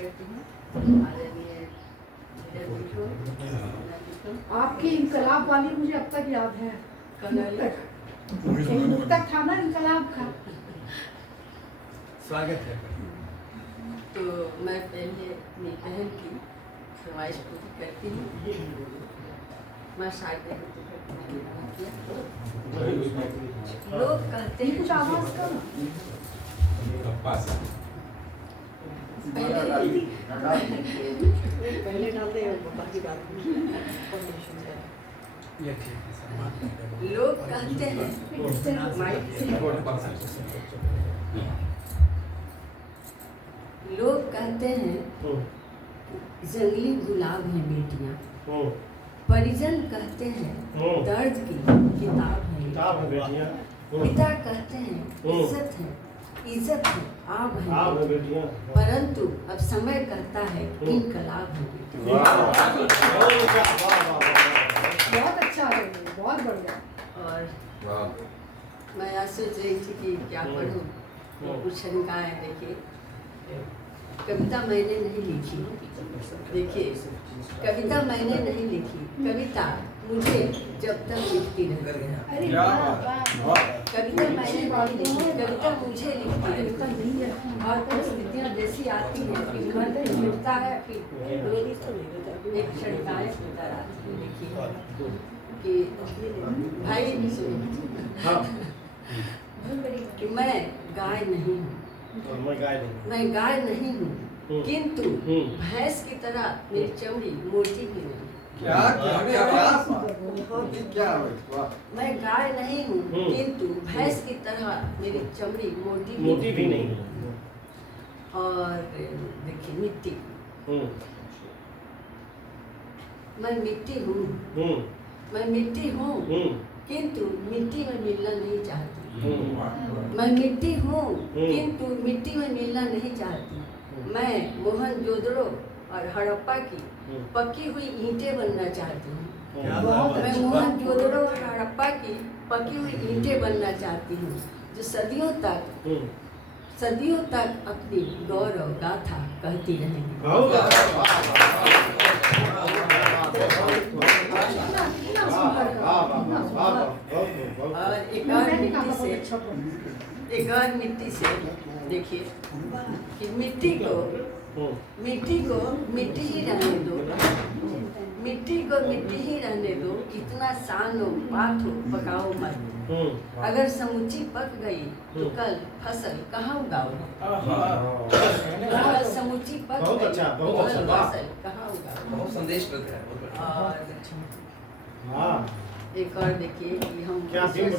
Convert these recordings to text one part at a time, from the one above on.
करती हूँ आदरणीय आपकी इनकलाब वाली मुझे अब तक याद है। मुक्तक था ना इनकलाब का। स्वागत है। तो मैं पहले अपनी बहन की फरमाइश पूरी करती हूँ। मैं शादी लोग कहते हैं कुछ आवाज करो। पहले डालते हैं बाकी बात। लोग कहते हैं लोग कहते हैं जंगली गुलाब हैं बेटियां, परिजन कहते हैं दर्द की किताब है बेटियां, पिता कहते हैं इज्जत है आब है बेटियां, परंतु अब समय कहता है इनकलाब है बेटियां। बहुत अच्छा है, बहुत बढ़िया। और मैं आज सोच रही थी कि क्या पढ़ूं, कुछ शंकाएं। देखिए, कविता मैंने नहीं लिखी, देखिए कविता मैंने नहीं लिखी, कविता मुझे जब तक लिखती रहती है। कविता मैंने नहीं लिखी, कविता मुझे लिखती रहती है। और परिस्थितियाँ जैसी आती हैं कि मन मिलता है, फिर एक शंकाएं होता रहती है। देखिए कि भाई कि मैं गाय नहीं हूँ, मैं गाय नहीं हूँ, किंतु भैंस की तरह मेरी चमड़ी मोटी भी नहीं। मैं गाय नहीं हूँ, किंतु भैंस की तरह मेरी चमड़ी मोटी भी नहीं। और देखिए मिट्टी, मैं मिट्टी हूँ, मैं मिट्टी हूँ, किंतु मिट्टी में मिलना नहीं चाहती। मैं मिट्टी हूँ, किंतु मिट्टी में मिलना नहीं चाहती। मैं मोहनजोदड़ो और हड़प्पा की पकी हुई ईंटें बनना चाहती हूँ। मैं मोहनजोदड़ो और हड़प्पा की पकी हुई ईंटें बनना चाहती हूँ, जो सदियों तक अपनी गौरव गाथा कहती रहेंगी। और एक और मिट्टी से देखिए कि मिट्टी को मिट्टी ही रहने दो, मिट्टी को मिट्टी ही रहने दो, इतना सानो पाथो पकाओ मत। अगर समूची पक गई तो कल फसल कहाँ उगाओगे? अगर समूची पक गई तो कल फसल कहाँ उगाओगे? बहुत संदेश लग रहा है। और एक और देखिए कि हम ईश्वर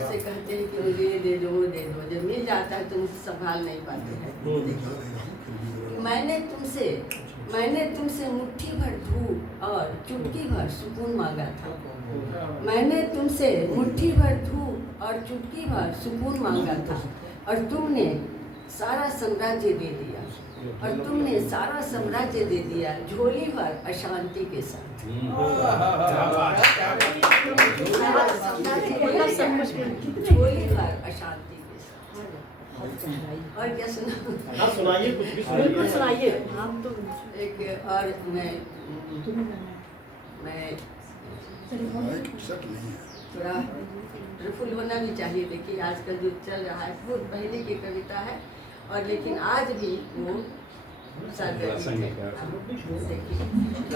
से कहते हैं कि मुझे ये दे दो वो दे दो, जब मिल जाता है तो मुझसे संभाल नहीं पाते हैं। मैंने तुमसे मुट्ठी भर धूप और चुटकी भर सुकून मांगा था। मैंने तुमसे मुट्ठी भर धूप और चुटकी भर सुकून मांगा था, और तुमने सारा साम्राज्य दे दिया, झोली भर अशांति के साथ। झोली भर अशांति के साथ। और क्या सुनाइए, कुछ भी सुनाइए। हम तो एक और मैं थोड़ा प्रफुल्ल होना भी चाहिए। देखिए आजकल जो चल रहा है, बहुत पहले की कविता है, और लेकिन आज भी वो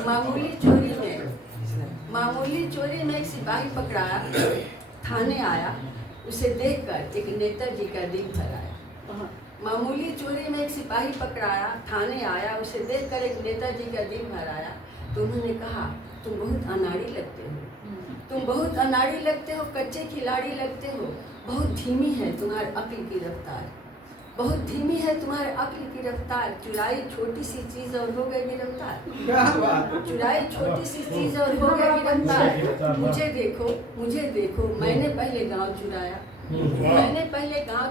मामूली चोरी में एक सिपाही पकड़ाया, थाने आया, उसे देखकर एक नेताजी का दिल भर आया। मामूली चोरी में एक सिपाही पकड़ाया, थाने आया, उसे देखकर एक नेताजी का दिल भर आया। तो उन्होंने कहा, तुम बहुत अनाड़ी लगते हो, कच्चे खिलाड़ी लगते हो, बहुत धीमी है तुम्हारी अक्ल की रफ्तार, चुराई छोटी सी चीज और हो गई गिरफ्तार। मुझे देखो, मैंने पहले गांव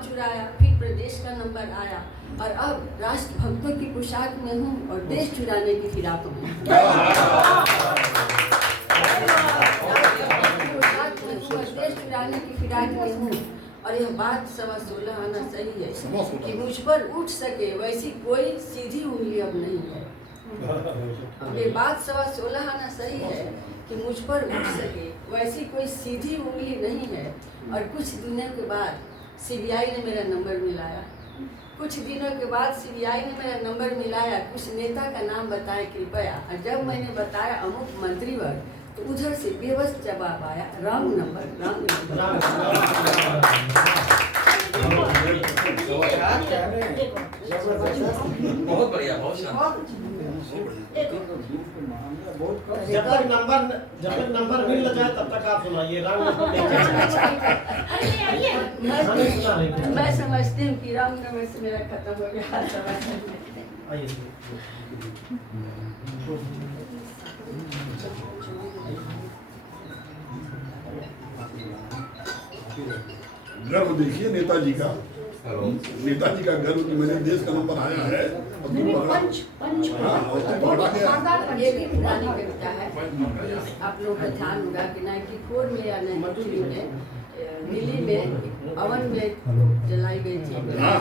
चुराया, फिर प्रदेश का नंबर आया, और अब राष्ट्रभक्तों की पोशाक में हूँ और देश चुराने की फिराक में। देश चुराने की फिराक में हूँ और यह बात 16:15 आना सही है 16:15 कि मुझ पर उठ सके वैसी कोई सीधी उंगली अब नहीं है। अब ये बात 16:15 आना सही है कि मुझ पर उठ सके वैसी कोई सीधी उंगली नहीं है। और कुछ दिनों के बाद सीबीआई ने मेरा नंबर मिलाया। कुछ दिनों के बाद सीबीआई ने मेरा नंबर मिलाया। कुछ नेता का नाम बताए कृपया। और जब मैंने बताया अमुक मंत्री वर्ग, तो उधर से बेबस जवाब आया, रॉन्ग नंबर, रॉन्ग बहुत बढ़िया, बहुत शानदार। जब तक नंबर मिल जाए तब तक आप सुनाइए। मैं समझती हूँ कि रॉन्ग नंबर से मेरा खत्म हो गया। आइए गर्व देखिए नेताजी का। नेताजी का गर्व कि मेरे देश का नंबर आया है और तुम पकड़ा। हाँ, और तुम पकड़ा गया। ये भी पुरानी कविता है। आप लोगों का ध्यान होगा कि 94 में या 93 में दिल्ली में अवन में जलाई गई थी। हाँ,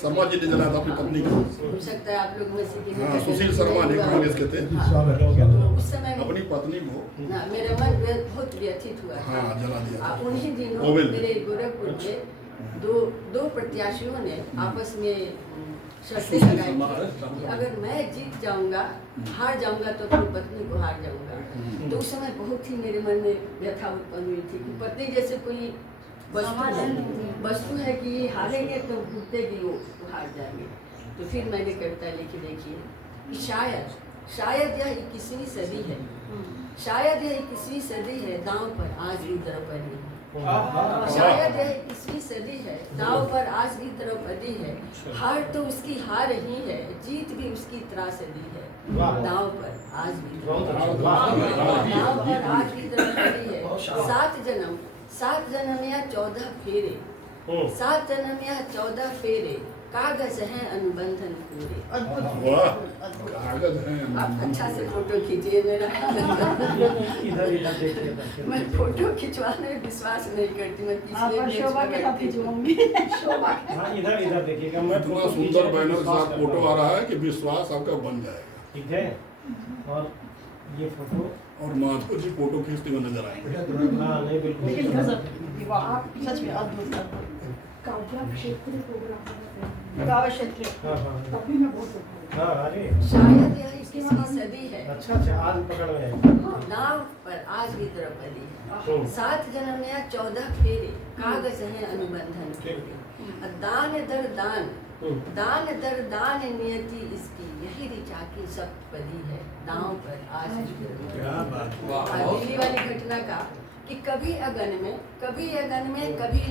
शर्मा जी ने जलाया था अपनी पत्नी को। हो सकता है आप लोग में से किसी हाँ, सुशील शर्मा जी कांग्रेस के थे। तो उस समय अपनी पत्नी को ना मेरा मन बहुत व्यथित हुआ था। हाँ, जला दिया। उन्हीं दिनों मेरे गोरखपुर में दो प्रत्याशियों ने आपस में शर्तें लगाई कि अगर मैं जीत जाऊंगा, हार जाऊंगा तो अपनी पत्नी को हार जाऊंगा। तो उस समय बहुत ही मेरे मन में व्यथा उत्पन्न हुई थी कि पत्नी जैसे कोई वस्तु है कि हारेंगे तो जीतेगी, वो हार जाएंगे। तो फिर मैंने कविता लिखी, देखिए कि शायद यह 21वीं सदी है, शायद यह 21वीं सदी है, दांव पर आज भी द्रौपदी है। शायद यह 21वीं सदी है, दांव पर आज भी द्रौपदी है। हार तो उसकी हार ही है, जीत भी उसकी त्रासदी है। दांव पर आज भी दांव पर आज भी द्रौपदी है। 7 जन्म या 14 फेरे, 7 जन्म या 14 फेरे, कागज है अनुबंधन पूरे। वाह, कागज है। आप अच्छा से फोटो खींचिए मेरा। इधर देखिए। मैं फोटो खिंचवाने में विश्वास नहीं करती। मैं पिछले शोभा के साथ खिंचवाऊंगी। शोभा हाँ, इधर देखिएगा। मैं इतना सुंदर बैनर के साथ फोटो आ रहा है कि विश्वास आपका बन जाएगा। ठीक है। और ये फोटो और माधव जी फोटो खींचते हुए नजर आएंगे। हाँ, नहीं बिल्कुल। लेकिन गजब, आप सच में अद्भुत। काव्या क्षेत्रीय प्रोग्राम, काव्या क्षेत्रीय, तभी मैं बहुत हाँ, अरे शायद यह 21वीं सदी है, अच्छा आज पकड़ में आएगा। नाव पर आज भी द्रौपदी है। 7 जन्म या 14 फेरे, कागज है अनुबंधन पूरे। दान दर दान, दान दर दान नियति इसकी, यही ऋचा की सप्तपदी है, दांव पर आज भी द्रौपदी। दिल्ली वाली घटना का कि कभी अगन में, कभी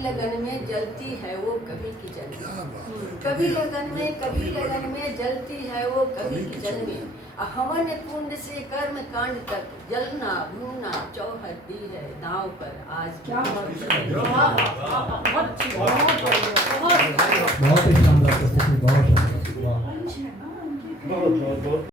लगन में जलती है वो कभी किचन में। कभी लगन में जलती है वो कभी किचन में। हवन कुंड से कर्म कांड तक जलना भूना चौहद्दी है, दांव पर आज क्या बहुत ही शानदार, बहुत शानदार। है ना उनकी बहुत